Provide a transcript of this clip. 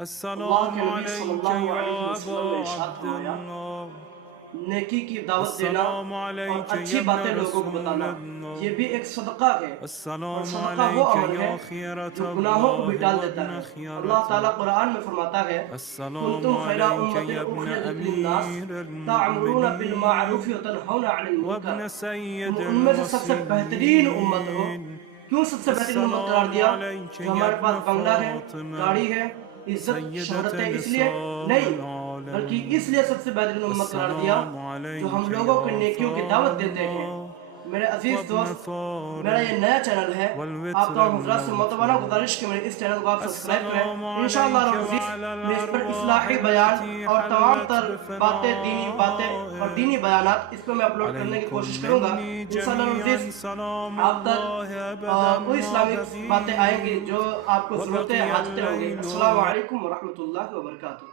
اللہ السلام کے نبی صلی عليك اللہ يا علیہ أبا وسلم نے ارشاد عبد فرمایا، الله. نیکی کی دعوت دینا السلام اور عليك اچھی يا ابن باتیں لوگوں کو رسول بتانا الله. یہ بھی ایک صدقہ ہے، اور السلام صدقہ وہ عليك عمل ہے يا خيرة جو گناہوں کو الله مٹال دیتا وابن ہے۔ اللہ تعالیٰ خيرته. قرآن میں فرماتا ہے، السلام کنتم خیر عليك امت يا ابن اخرجت للناس أمير تعمرون بالمعروف المؤمنين وتنہون عن المنکر، وابن تم سيد ان میں سے سب سے بہترین امت ہو۔ المرسلين. کیوں سب سے بہترین امت قرار السلام دیا؟ عليك جو يا ہمارے پاس ابن بنگلہ ہے، فاطمة گاڑی ہے، عزت سيدة شہرت ہے، اس لیے نساء نہیں بلکہ اس العالمين. لیے سب سے بہترین امت قرار دیا السلام جو ہم عليك لوگوں کو يا نیکیوں کی دعوت ثار دیتے ہیں۔ الله میرے عزیز وابن دوست، ثار میرا یہ نیا چینل ہے، آپ والوتر تمام حضرات سے معتبانہ الموتور. گزارش کہ میرے اس چینل کو آپ سبسکرائب کریں۔ السلام انشاءاللہ عليك العزیز وعلى میں اس پر الأرواح اصلاحی بیان التي اور تمام حلت تر باتیں، دینی باتیں اور بفنائه. دینی بیانات اس پر میں اپلوڈ کرنے کی عليكم کوشش کروں گا۔ مني انشاءاللہ العزیز جميعا سلام آپ تک الله أبدا وہ ما اسلامک باتیں آئیں گی بقيت جو آپ کو ضرورتیں وبقي حاجتیں ہوں گی۔ الليل السلام علیکم ورحمۃ اللہ وبرکاتہ۔